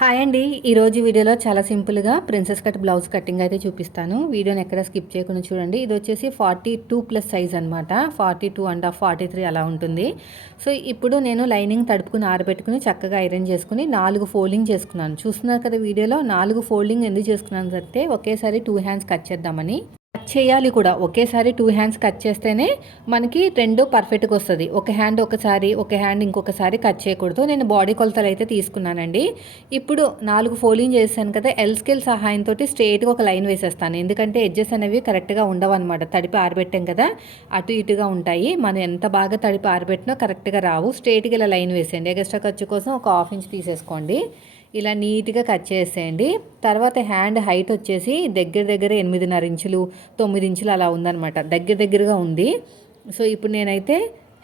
Hi అండి. ఈరోజు వీడియోలో చాలా సింపుల్గా ప్రిన్సెస్ కట్ బ్లౌజ్ కటింగ్ అయితే చూపిస్తాను. వీడియోని ఎక్కడ స్కిప్ చేయకుండా చూడండి. ఇది వచ్చేసి ఫార్టీ టూ ప్లస్ సైజ్ అనమాట forty two and half forty three అలా ఉంటుంది. సో ఇప్పుడు నేను లైనింగ్ తడుపుకుని ఆరబెట్టుకుని చక్కగా ఐరన్ చేసుకుని నాలుగు ఫోల్డింగ్ చేసుకున్నాను. చూస్తున్నారు కదా వీడియోలో నాలుగు ఫోల్డింగ్ ఎందుకు చేసుకున్నాను అంటే ఒకేసారి టూ హ్యాండ్స్ కట్ చేద్దామని. చేయాలి కూడా. ఒకేసారి టూ హ్యాండ్స్ కట్ చేస్తేనే మనకి రెండు పర్ఫెక్ట్గా వస్తుంది. ఒక హ్యాండ్ ఒకసారి ఒక హ్యాండ్ ఇంకొకసారి కట్ చేయకూడదు. నేను బాడీ కొలతలు అయితే తీసుకున్నానండి. ఇప్పుడు నాలుగు ఫోలింగ్ చేశాను కదా ఎల్ స్కేల్ సహాయంతో స్ట్రేట్గా ఒక లైన్ వేసేస్తాను. ఎందుకంటే ఎడ్జెస్ అనేవి కరెక్ట్గా ఉండవు అనమాట తడిపి ఆరబెట్టాం కదా అటు ఇటుగా ఉంటాయి. మనం ఎంత బాగా తడిపి ఆరబెట్టినా కరెక్ట్గా రావు. స్ట్రేట్గా ఇలా లైన్ వేసేయండి. ఎగస్ట్రా ఖర్చు కోసం ఒక హాఫ్ ఇంచ్ తీసేసుకోండి. ఇలా నీట్గా కట్ చేసేయండి. తర్వాత హ్యాండ్ హైట్ వచ్చేసి దగ్గర దగ్గర ఎనిమిదిన్నర ఇంచులు తొమ్మిది ఇంచులు అలా ఉందనమాట దగ్గర దగ్గరగా ఉంది. సో ఇప్పుడు నేనైతే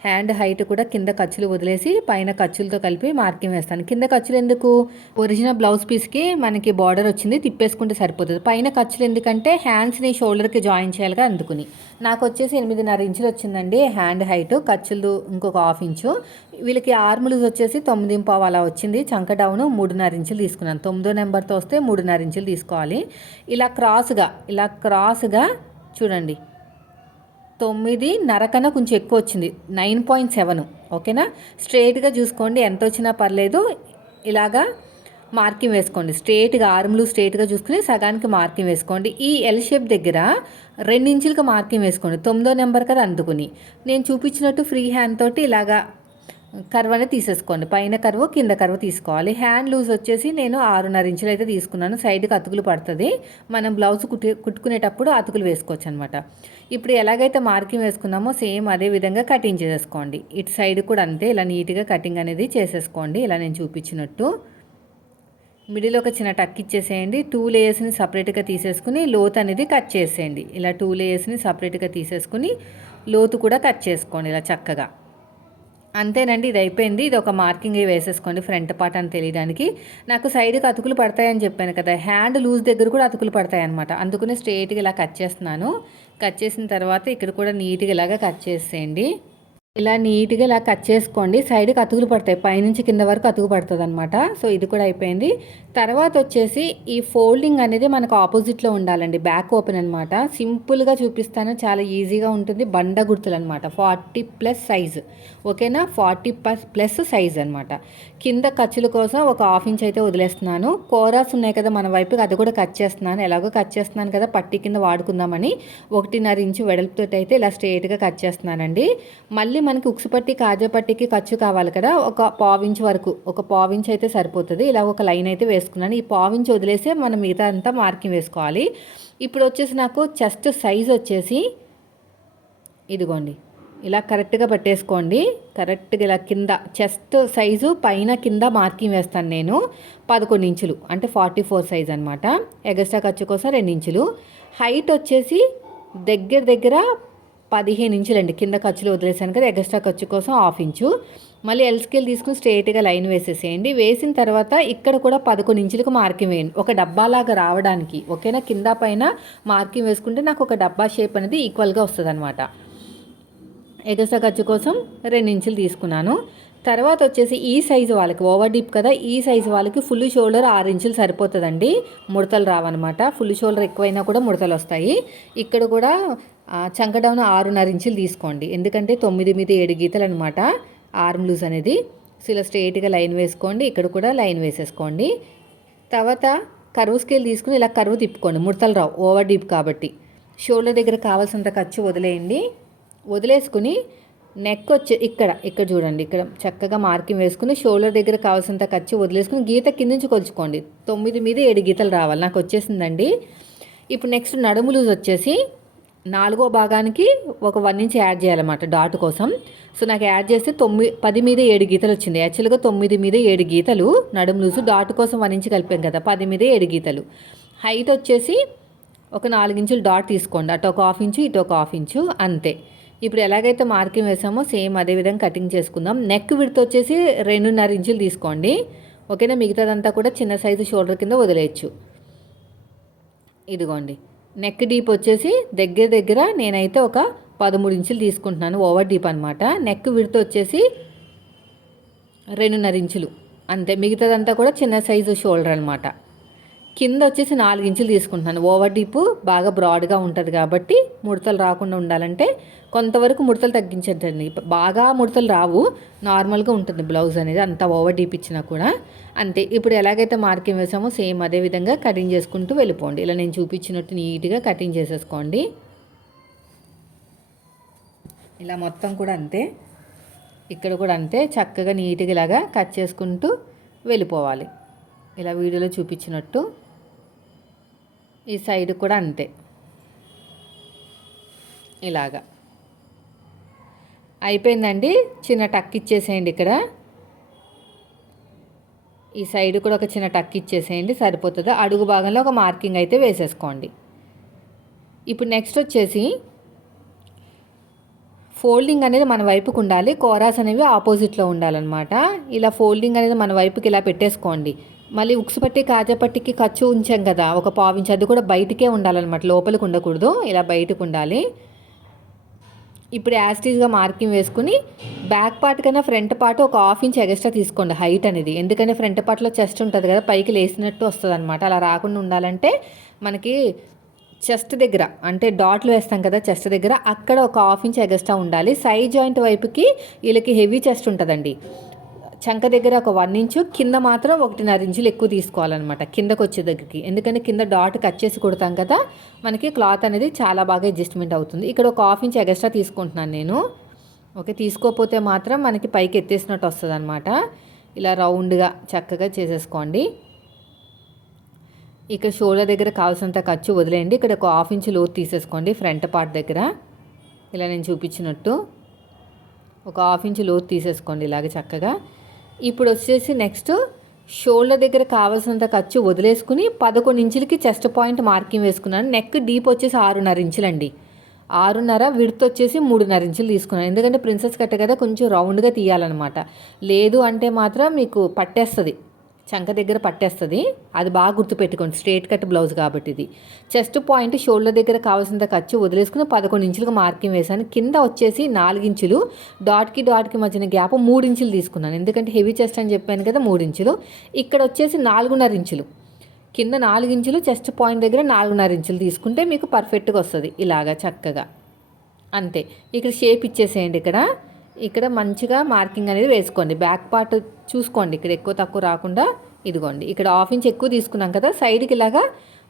హ్యాండ్ హైట్ కూడా కింద ఖర్చులు వదిలేసి పైన ఖర్చులతో కలిపి మార్కింగ్ వేస్తాను. కింద ఖర్చులు ఎందుకు? ఒరిజినల్ బ్లౌజ్ పీస్కి మనకి బార్డర్ వచ్చింది తిప్పేసుకుంటే సరిపోతుంది. పైన ఖర్చులు ఎందుకంటే హ్యాండ్స్ని షోల్డర్కి జాయిన్ చేయాలిగా అందుకుని. నాకు వచ్చేసి ఎనిమిదిన్నర ఇంచులు వచ్చిందండి హ్యాండ్ హైట్ ఖర్చులు ఇంకొక హాఫ్ ఇంచు. వీళ్ళకి ఆర్ములు వచ్చేసి తొమ్మిది పావు అలా వచ్చింది. చంక డౌన్ మూడున్నర ఇంచులు తీసుకున్నాను. తొమ్మిదో నెంబర్తో వస్తే మూడున్నర ఇంచులు తీసుకోవాలి. ఇలా క్రాస్గా ఇలా క్రాస్గా చూడండి. తొమ్మిది నరకన కొంచెం ఎక్కువ వచ్చింది. Nine point seven. ఓకేనా? స్ట్రేట్గా చూసుకోండి. ఎంత వచ్చినా పర్లేదు. ఇలాగా మార్కింగ్ వేసుకోండి. స్ట్రేట్గా ఆర్మ్లు స్ట్రేట్గా చూసుకుని సగానికి మార్కింగ్ వేసుకోండి. ఈ ఎల్ షేప్ దగ్గర రెండించులకు మార్కింగ్ వేసుకోండి. తొమ్మిదో నెంబర్ కదా అందుకుని. నేను చూపించినట్టు ఫ్రీ హ్యాండ్ తోటి ఇలాగా కర్వ్ అనేది తీసేసుకోండి. పైన కర్వ్ కింద కర్వ్ తీసుకోవాలి. హ్యాండ్ లూజ్ వచ్చేసి నేను ఆరున్నర ఇంచులు అయితే తీసుకున్నాను. సైడ్కి అతుకులు పడుతుంది. మనం బ్లౌజ్ కుట్టి కుట్టుకునేటప్పుడు అతుకులు వేసుకోవచ్చు అనమాట ఇప్పుడు ఎలాగైతే మార్కింగ్ వేసుకున్నామో సేమ్ అదే విధంగా కటింగ్ చేసేసుకోండి. ఇటు సైడ్ కూడా అంతే. ఇలా నీట్గా కటింగ్ అనేది చేసేసుకోండి. ఇలా నేను చూపించినట్టు. మిడిల్ ఒక చిన్న టక్ ఇచ్చేసేయండి. టూ లేయర్స్ని సపరేట్గా తీసేసుకుని లోత్ అనేది కట్ చేసేయండి. ఇలా టూ లేయర్స్ని సపరేట్గా తీసేసుకుని లోతు కూడా కట్ చేసుకోండి ఇలా చక్కగా. అంతేనండి ఇది అయిపోయింది. ఇది ఒక మార్కింగ్ వేసేసుకోండి ఫ్రంట్ పార్ట్ అని తెలియడానికి. నాకు సైడ్కి అతుకులు పడతాయని చెప్పాను కదా హ్యాండ్ లూజ్ దగ్గర కూడా అతుకులు పడతాయి అనమాట అందుకనే స్ట్రేట్గా ఇలా కట్ చేస్తున్నాను. కట్ చేసిన తర్వాత ఇక్కడ కూడా నీట్గా ఇలాగా కట్ చేసేయండి. ఇలా నీట్గా ఇలా కట్ చేసుకోండి. సైడ్కి అతుకులు పడతాయి. పైనుంచి కింద వరకు అతుకు పడుతుంది అనమాట సో ఇది కూడా అయిపోయింది. తర్వాత వచ్చేసి ఈ ఫోల్డింగ్ అనేది మనకు ఆపోజిట్లో ఉండాలండి. బ్యాక్ ఓపెన్ అనమాట సింపుల్గా చూపిస్తాను. చాలా ఈజీగా ఉంటుంది. బండ గుర్తులు అనమాట ఫార్టీ ప్లస్ సైజు. ఓకేనా? ఫార్టీ ప్లస్ ప్లస్ సైజ్ అనమాట కింద ఖర్చుల కోసం ఒక హాఫ్ ఇంచ్ అయితే వదిలేస్తున్నాను. కోరాస్ ఉన్నాయి కదా మన వైపుకి అది కూడా కట్ చేస్తున్నాను. ఎలాగో కట్ చేస్తున్నాను కదా పట్టి కింద వాడుకుందామని ఒకటిన్నర ఇంచు వెడల్పుతో అయితే ఇలా స్ట్రేట్గా కట్ చేస్తున్నానండి. మళ్ళీ మనకి ఉక్సు పట్టి కాజా పట్టికి ఖర్చు కావాలి కదా ఒక పావించ్ వరకు. ఒక పావించ్ అయితే సరిపోతుంది. ఇలా ఒక లైన్ అయితే వేసుకున్నాను. ఈ పావించ్ వదిలేసి మనం మిగతా అంతా మార్కింగ్ వేసుకోవాలి. ఇప్పుడు వచ్చేసి నాకు చెస్ట్ సైజ్ వచ్చేసి ఇదిగోండి. ఇలా కరెక్ట్గా పట్టేసుకోండి. కరెక్ట్గా ఇలా కింద చెస్ట్ సైజు పైన కింద మార్కింగ్ వేస్తాను నేను. పదకొండు ఇంచులు అంటే ఫార్టీ ఫోర్ సైజ్ అనమాట ఎగస్ట్రా ఖర్చు కోసం రెండు ఇంచులు. హైట్ వచ్చేసి దగ్గర దగ్గర పదిహేను ఇంచులు అండి కింద ఖర్చులు వదిలేసాను కదా ఎక్స్ట్రా ఖర్చు కోసం హాఫ్ ఇంచు. మళ్ళీ ఎల్ స్కేల్ తీసుకుని స్ట్రేట్గా లైన్ వేసేసేయండి. వేసిన తర్వాత ఇక్కడ కూడా పదకొండు ఇంచులకు మార్కింగ్ వేయండి. ఒక డబ్బాలాగా రావడానికి ఓకేనా? కింద పైన మార్కింగ్ వేసుకుంటే నాకు ఒక డబ్బా షేప్ అనేది ఈక్వల్గా వస్తుంది అనమాట ఎగస్ట్రా ఖర్చు కోసం రెండు ఇంచులు తీసుకున్నాను. తర్వాత వచ్చేసి ఈ సైజు వాళ్ళకి ఓవర్ డీప్ కదా ఈ సైజు వాళ్ళకి ఫుల్ షోల్డర్ ఆరు ఇంచులు సరిపోతుందండి. ముడతలు రావన్నమాట. ఫుల్ షోల్డర్ ఎక్కువైనా కూడా ముడతలు వస్తాయి. ఇక్కడ కూడా చంకడౌన్ ఆరున్నర ఇంచులు తీసుకోండి. ఎందుకంటే తొమ్మిది మీద ఏడు గీతలు అనమాట ఆర్మ్ లూజ్ అనేది. సో ఇలా స్ట్రేట్గా లైన్ వేసుకోండి. ఇక్కడ కూడా లైన్ వేసేసుకోండి. తర్వాత కరువు స్కేల్ తీసుకుని ఇలా కరువు తిప్పుకోండి. ముడతలు రావు ఓవర్ డీప్ కాబట్టి. షోల్డర్ దగ్గర కావాల్సినంత ఖర్చు వదిలేయండి. వదిలేసుకుని నెక్ వచ్చి ఇక్కడ ఇక్కడ చూడండి ఇక్కడ చక్కగా మార్కింగ్ వేసుకుని షోల్డర్ దగ్గర కావాల్సినంత ఖర్చు వదిలేసుకుని గీత కింద నుంచి కొలుచుకోండి. తొమ్మిది మీద ఏడు గీతలు రావాలి నాకు వచ్చేసిందండి. ఇప్పుడు నెక్స్ట్ నడుము లూజ్ వచ్చేసి నాలుగో భాగానికి ఒక వన్ ఇంచ్ యాడ్ చేయాలన్నమాట డాట్ కోసం. సో నాకు యాడ్ చేస్తే తొమ్మిది పది మీద ఏడు గీతలు వచ్చింది. యాక్చువల్గా తొమ్మిది మీద ఏడు గీతలు నడుము లూజు డాట్ కోసం వన్ ఇంచ్ కలిపాం కదా పది మీద ఏడు గీతలు. హైట్ వచ్చేసి ఒక నాలుగు ఇంచులు డాట్ తీసుకోండి. అటు ఒక హాఫ్ ఇంచు ఇటు ఒక హాఫ్ ఇంచు అంతే. ఇప్పుడు ఎలాగైతే మార్కింగ్ వేసామో సేమ్ అదే విధంగా కటింగ్ చేసుకుందాం. నెక్ విడత వచ్చేసి రెండున్నర ఇంచులు తీసుకోండి. ఓకేనా? మిగతాదంతా కూడా చిన్న సైజు షోల్డర్ కింద వదిలేయచ్చు. ఇదిగోండి. నెక్ డీప్ వచ్చేసి దగ్గర దగ్గర నేనైతే ఒక పదమూడు ఇంచులు తీసుకుంటున్నాను. ఓవర్ డీప్ అనమాట నెక్ విడత వచ్చేసి రెండున్నర ఇంచులు. అంతే. మిగతాదంతా కూడా చిన్న సైజు షోల్డర్ అనమాట కింద వచ్చేసి నాలుగు ఇంచులు తీసుకుంటున్నాను. ఓవర్ డీపు బాగా బ్రాడ్గా ఉంటుంది కాబట్టి ముడతలు రాకుండా ఉండాలంటే కొంతవరకు ముడతలు తగ్గించండి బాగా ముడతలు రావు నార్మల్గా ఉంటుంది బ్లౌజ్ అనేది అంత ఓవర్ డీప్ ఇచ్చినా కూడా. అంతే ఇప్పుడు ఎలాగైతే మార్కింగ్ వేసామో సేమ్ అదే విధంగా కటింగ్ చేసుకుంటూ వెళ్ళిపోండి. ఇలా నేను చూపించినట్టు నీట్గా కటింగ్ చేసేసుకోండి. ఇలా మొత్తం కూడా అంతే ఇక్కడ కూడా అంతే చక్కగా నీట్గా ఇలాగా కట్ చేసుకుంటూ వెళ్ళిపోవాలి. ఇలా వీడియోలో చూపించినట్టు ఈ సైడ్ కూడా అంతే. ఇలాగా. అయిపోయిందండి. చిన్న టక్ ఇచ్చేసేయండి ఇక్కడ. ఈ సైడ్ కూడా ఒక చిన్న టక్ ఇచ్చేసేయండి సరిపోతుంది. అడుగు భాగంలో ఒక మార్కింగ్ అయితే వేసేసుకోండి. ఇప్పుడు నెక్స్ట్ వచ్చేసి ఫోల్డింగ్ అనేది మన వైపుకు ఉండాలి. కోరాస్ అనేవి ఆపోజిట్లో ఉండాలన్నమాట. ఇలా ఫోల్డింగ్ అనేది మన వైపుకి ఇలా పెట్టేసుకోండి. మళ్ళీ ఉక్సు పట్టి కాజపట్టికి ఖర్చు ఉంచాం కదా ఒక పావించి అది కూడా బయటికే ఉండాలన్నమాట లోపలికి ఉండకూడదు ఇలా బయటకు ఉండాలి. ఇప్పుడు యాస్టీజ్గా మార్కింగ్ వేసుకుని బ్యాక్ పార్ట్ కన్నా ఫ్రంట్ పార్ట్ ఒక హాఫ్ ఇంచ్ ఎగస్ట్రా తీసుకోండి హైట్ అనేది. ఎందుకంటే ఫ్రంట్ పార్ట్లో చెస్ట్ ఉంటుంది కదా పైకి లేసినట్టు వస్తుంది అనమాట అలా రాకుండా ఉండాలంటే మనకి చెస్ట్ దగ్గర అంటే డాట్లు వేస్తాం కదా చెస్ట్ దగ్గర అక్కడ ఒక హాఫ్ ఇంచ్ ఎగస్ట్రా ఉండాలి. సైడ్ జాయింట్ వైపుకి వీళ్ళకి హెవీ చెస్ట్ ఉంటుందండి. చంక దగ్గర ఒక వన్ ఇంచు కింద మాత్రం ఒకటిన్నర ఇంచులు ఎక్కువ తీసుకోవాలన్నమాట కిందకు వచ్చే దగ్గరికి. ఎందుకంటే కింద డాట్ కట్ చేసి కుడతాం కదా మనకి క్లాత్ అనేది చాలా బాగా అడ్జస్ట్మెంట్ అవుతుంది. ఇక్కడ ఒక హాఫ్ ఇంచ్ ఎగస్ట్రా తీసుకుంటున్నాను నేను. ఓకే తీసుకోకపోతే మాత్రం మనకి పైకి ఎత్తేసినట్టు వస్తుంది అనమాట ఇలా రౌండ్గా చక్కగా చేసేసుకోండి. ఇక్కడ షోల్డర్ దగ్గర కావాల్సినంత ఖర్చు వదిలేయండి. ఇక్కడ ఒక హాఫ్ ఇంచ్ లోతు తీసేసుకోండి ఫ్రంట్ పార్ట్ దగ్గర. ఇలా నేను చూపించినట్టు. ఒక హాఫ్ ఇంచ్ లోతు తీసేసుకోండి ఇలాగ చక్కగా. ఇప్పుడు వచ్చేసి నెక్స్ట్ షోల్డర్ దగ్గర కావాల్సినంత ఖర్చు వదిలేసుకుని పదకొండు ఇంచులకి చెస్ట్ పాయింట్ మార్కింగ్ వేసుకున్నాను. నెక్ డీప్ వచ్చేసి ఆరున్నర ఇంచులండి. ఆరున్నర విడత్ వచ్చేసి మూడున్నర ఇంచులు తీసుకున్నాను. ఎందుకంటే ప్రిన్సెస్ కట్ట కదా కొంచెం రౌండ్గా తీయాలన్నమాట. లేదు అంటే మాత్రం మీకు పట్టేస్తుంది. చంక దగ్గర పట్టేస్తుంది. అది బాగా గుర్తుపెట్టుకోండి. స్ట్రేట్ కట్ బ్లౌజ్ కాబట్టి ఇది. చెస్ట్ పాయింట్ షోల్డర్ దగ్గర కావాల్సినంత ఖర్చు వదిలేసుకుని పదకొండు ఇంచులకు మార్కింగ్ వేసాను కింద వచ్చేసి నాలుగించులు డాట్కి డాట్కి మధ్యన గ్యాప్ మూడు ఇంచులు తీసుకున్నాను. ఎందుకంటే హెవీ చెస్ట్ అని చెప్పాను కదా మూడు ఇంచులు. ఇక్కడ వచ్చేసి నాలుగున్నర ఇంచులు. కింద నాలుగు ఇంచులు చెస్ట్ పాయింట్ దగ్గర నాలుగున్నర ఇంచులు తీసుకుంటే మీకు పర్ఫెక్ట్గా వస్తుంది. ఇలాగా చక్కగా. అంతే. ఇక్కడ షేప్ ఇచ్చేసేయండి ఇక్కడ. ఇక్కడ మంచిగా మార్కింగ్ అనేది వేసుకోండి. బ్యాక్ పార్ట్ చూసుకోండి. ఇక్కడ ఎక్కువ తక్కువ రాకుండా ఇదిగోండి. ఇక్కడ హాఫ్ ఇంచ్ ఎక్కువ తీసుకున్నాం కదా సైడ్కి ఇలాగా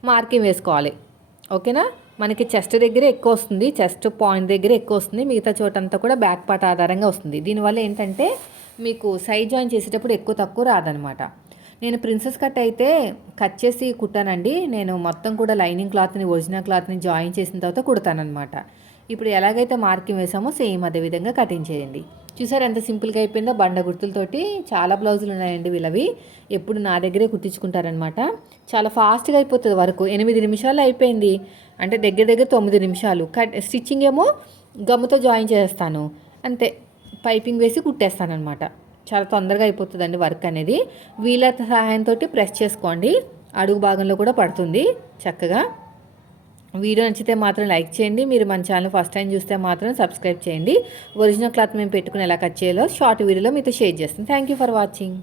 మార్కింగ్ వేసుకోవాలి. ఓకేనా? మనకి చెస్ట్ దగ్గర ఎక్కువ వస్తుంది. చెస్ట్ పాయింట్ దగ్గర ఎక్కువ వస్తుంది. మిగతా చోటంతా కూడా బ్యాక్ పార్ట్ ఆధారంగా వస్తుంది. దీనివల్ల ఏంటంటే మీకు సైడ్ జాయిన్ చేసేటప్పుడు ఎక్కువ తక్కువ రాదనమాట. నేను ప్రిన్సెస్ కట్ అయితే కట్ చేసి కుట్టానండి. నేను మొత్తం కూడా లైనింగ్ క్లాత్ని ఒరిజినల్ క్లాత్ని జాయిన్ చేసిన తర్వాత కుడతానమాట ఇప్పుడు ఎలాగైతే మార్కింగ్ వేసామో సేమ్ అదే విధంగా కటింగ్ చేయండి. చూసారు ఎంత సింపుల్గా అయిపోయిందో? బండ గుర్తులతోటి చాలా బ్లౌజులు ఉన్నాయండి వీళ్ళవి. ఎప్పుడు నా దగ్గరే కుట్టించుకుంటారనమాట చాలా ఫాస్ట్గా అయిపోతుంది వరకు. ఎనిమిది నిమిషాలు అయిపోయింది. అంటే దగ్గర దగ్గర తొమ్మిది నిమిషాలు. కట్ స్టిచ్చింగ్ ఏమో గమ్ముతో జాయిన్ చేస్తాను. అంతే. పైపింగ్ వేసి కుట్టేస్తానమాట చాలా తొందరగా అయిపోతుందండి వర్క్ అనేది. వీళ్ళ సహాయంతో ప్రెస్ చేసుకోండి. అడుగు భాగంలో కూడా పడుతుంది చక్కగా. వీడియో నచ్చితే మాత్రం లైక్ చేయండి. మీరు మన ఛానల్ ఫస్ట్ టైం చూస్తే మాత్రం సబ్స్క్రైబ్ చేయండి. ఒరిజినల్ క్లాత్ మేము పెట్టుకుని ఎలా కట్ చేయాలో షార్ట్ వీడియోలో మీతో షేర్ చేస్తాను. Thank you for watching